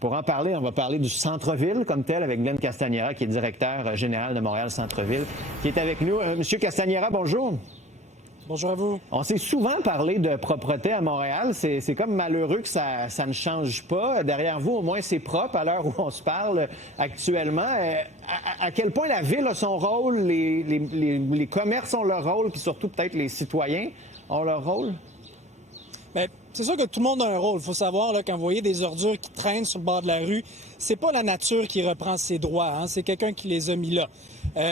Pour en parler, on va parler du centre-ville comme tel avec Glenn Castagnera, qui est directeur général de Montréal Centre-ville, qui est avec nous. Monsieur Castagnera, bonjour. Bonjour à vous. On s'est souvent parlé de propreté à Montréal. C'est comme malheureux que ça ne change pas. Derrière vous, au moins, c'est propre à l'heure où on se parle actuellement. À quel point la ville a son rôle, les commerces ont leur rôle, puis surtout peut-être les citoyens ont leur rôle? Bien, c'est sûr que tout le monde a un rôle. Il faut savoir, là, quand vous voyez des ordures qui traînent sur le bord de la rue, c'est pas la nature qui reprend ses droits, hein, c'est quelqu'un qui les a mis là.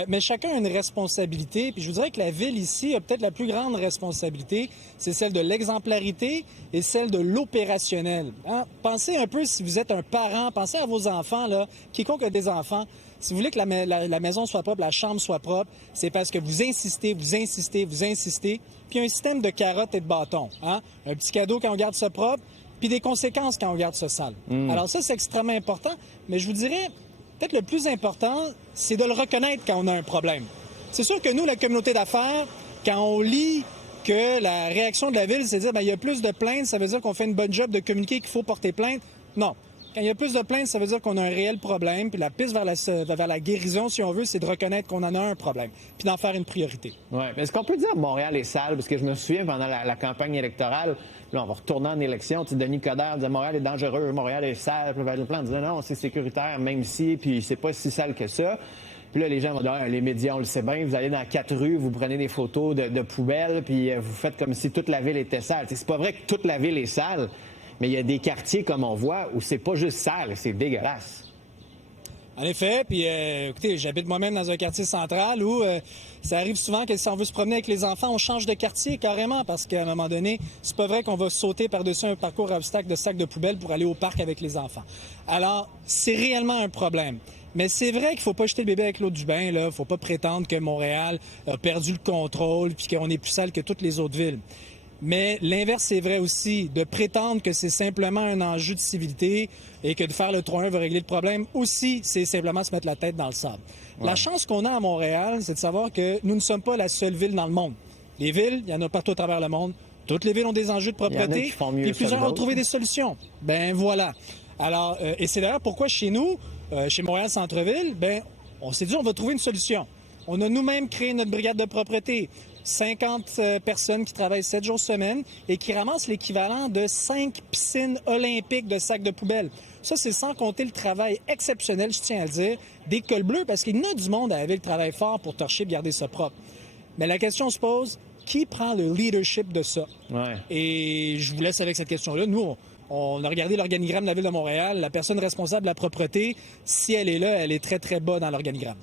Mais chacun a une responsabilité. Puis je vous dirais que la ville ici a peut-être la plus grande responsabilité, c'est celle de l'exemplarité et celle de l'opérationnel. Hein? Pensez un peu, si vous êtes un parent, pensez à vos enfants, là, quiconque a des enfants. Si vous voulez que la maison soit propre, la chambre soit propre, c'est parce que vous insistez. Puis il y a un système de carottes et de bâtons. Hein? Un petit cadeau quand on garde ça propre, puis des conséquences quand on garde ça sale. Alors ça, c'est extrêmement important. Mais je vous dirais, peut-être le plus important, c'est de le reconnaître quand on a un problème. C'est sûr que nous, la communauté d'affaires, quand on lit que la réaction de la ville, c'est de dire il y a plus de plaintes, ça veut dire qu'on fait une bonne job de communiquer qu'il faut porter plainte. Non. Quand il y a plus de plaintes, ça veut dire qu'on a un réel problème. Puis la piste vers la guérison, si on veut, c'est de reconnaître qu'on en a un problème, puis d'en faire une priorité. Oui. Mais est-ce qu'on peut dire que Montréal est sale? Parce que je me souviens, pendant la campagne électorale, là, on va retourner en élection, Denis Coderre disait Montréal est dangereux, Montréal est sale. Puis le plan disait non, c'est sécuritaire, même ici, puis c'est pas si sale que ça. Puis là, les gens vont dire, les médias, on le sait bien, vous allez dans 4 rues, vous prenez des photos de poubelles, puis vous faites comme si toute la ville était sale. C'est pas vrai que toute la ville est sale. Mais il y a des quartiers, comme on voit, où c'est pas juste sale, c'est dégueulasse. En effet, puis écoutez, j'habite moi-même dans un quartier central où ça arrive souvent que si on veut se promener avec les enfants, on change de quartier carrément parce qu'à un moment donné, c'est pas vrai qu'on va sauter par-dessus un parcours à obstacles de sacs de poubelle pour aller au parc avec les enfants. Alors, c'est réellement un problème. Mais c'est vrai qu'il faut pas jeter le bébé avec l'eau du bain, là. Faut pas prétendre que Montréal a perdu le contrôle puis qu'on est plus sale que toutes les autres villes. Mais l'inverse est vrai aussi, de prétendre que c'est simplement un enjeu de civilité et que de faire le 3-1 va régler le problème aussi, c'est simplement se mettre la tête dans le sable. Ouais. La chance qu'on a à Montréal, c'est de savoir que nous ne sommes pas la seule ville dans le monde. Les villes, il y en a partout à travers le monde. Toutes les villes ont des enjeux de propreté et plusieurs ont trouvé des solutions. Ben voilà. Alors, et c'est d'ailleurs pourquoi chez nous, chez Montréal Centre-Ville, ben on s'est dit on va trouver une solution. On a nous-mêmes créé notre brigade de propreté. 50 personnes qui travaillent 7 jours semaine et qui ramassent l'équivalent de 5 piscines olympiques de sacs de poubelle. Ça, c'est sans compter le travail exceptionnel, je tiens à le dire, des cols bleus, parce qu'il y en a du monde avec le travail fort pour torcher et garder ça propre. Mais la question se pose, qui prend le leadership de ça? Ouais. Et je vous laisse avec cette question-là. Nous, on a regardé l'organigramme de la Ville de Montréal. La personne responsable de la propreté, si elle est là, elle est très, très bas dans l'organigramme.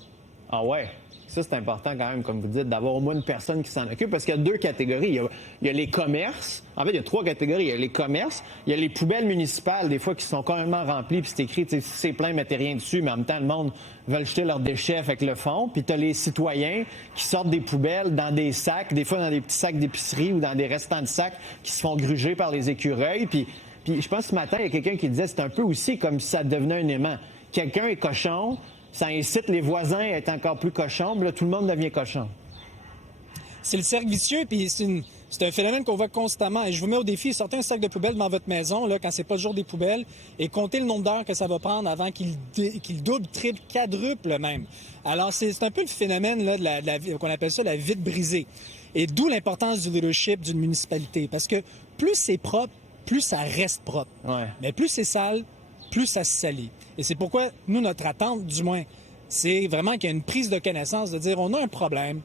Ah ouais? Ça, c'est important quand même, comme vous dites, d'avoir au moins une personne qui s'en occupe, parce qu'il y a 2 catégories. Il y a les commerces. En fait, il y a 3 catégories. Il y a les commerces, il y a les poubelles municipales, des fois, qui sont complètement remplies, puis c'est écrit, si c'est plein, mettez rien dessus, mais en même temps, le monde veut jeter leurs déchets avec le fond. Puis tu as les citoyens qui sortent des poubelles dans des sacs, des fois dans des petits sacs d'épicerie ou dans des restants de sacs qui se font gruger par les écureuils. Puis je pense que ce matin, il y a quelqu'un qui disait, c'est un peu aussi comme si ça devenait un aimant. Quelqu'un est cochon, ça incite les voisins à être encore plus cochons, mais là, tout le monde devient cochon. C'est le cercle vicieux, puis c'est un phénomène qu'on voit constamment. Et je vous mets au défi, sortez un sac de poubelle dans votre maison, là, quand c'est pas le jour des poubelles, et comptez le nombre d'heures que ça va prendre avant qu'il double, triple, quadruple même. Alors, c'est un peu le phénomène là, qu'on appelle ça la vitre brisée. Et d'où l'importance du leadership d'une municipalité. Parce que plus c'est propre, plus ça reste propre. Ouais. Mais plus c'est sale, plus ça se salit. Et c'est pourquoi, nous, notre attente, du moins, c'est vraiment qu'il y a une prise de connaissance de dire on a un problème,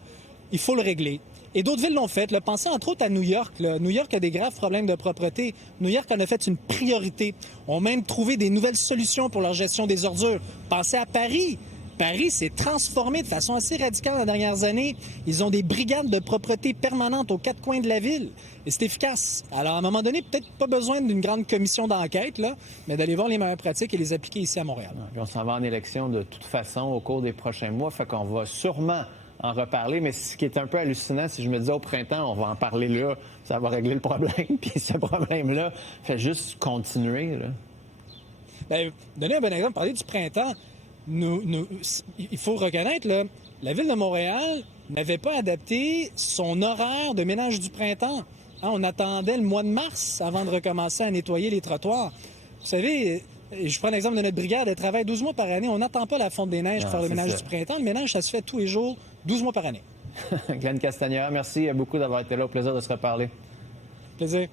il faut le régler. Et d'autres villes l'ont fait. Là. Pensez entre autres à New York. Là. New York a des graves problèmes de propreté. New York en a fait une priorité. On a même trouvé des nouvelles solutions pour leur gestion des ordures. Pensez à Paris. Paris s'est transformé de façon assez radicale dans les dernières années. Ils ont des brigades de propreté permanentes aux 4 coins de la ville. Et c'est efficace. Alors, à un moment donné, peut-être pas besoin d'une grande commission d'enquête, là, mais d'aller voir les meilleures pratiques et les appliquer ici à Montréal. Puis on s'en va en élection de toute façon au cours des prochains mois. Fait qu'on va sûrement en reparler. Mais ce qui est un peu hallucinant, si je me disais au printemps, on va en parler là, ça va régler le problème. Puis ce problème-là fait juste continuer. Là. Bien, donner un bon exemple, parler du printemps. Il faut reconnaître, là, la Ville de Montréal n'avait pas adapté son horaire de ménage du printemps. Hein, on attendait le mois de mars avant de recommencer à nettoyer les trottoirs. Vous savez, Et je prends l'exemple de notre brigade, elle travaille 12 mois par année. On n'attend pas la fonte des neiges pour faire le ménage du printemps. Le ménage, ça se fait tous les jours, 12 mois par année. Glenn Castagnera, merci beaucoup d'avoir été là. Au plaisir de se reparler. Plaisir.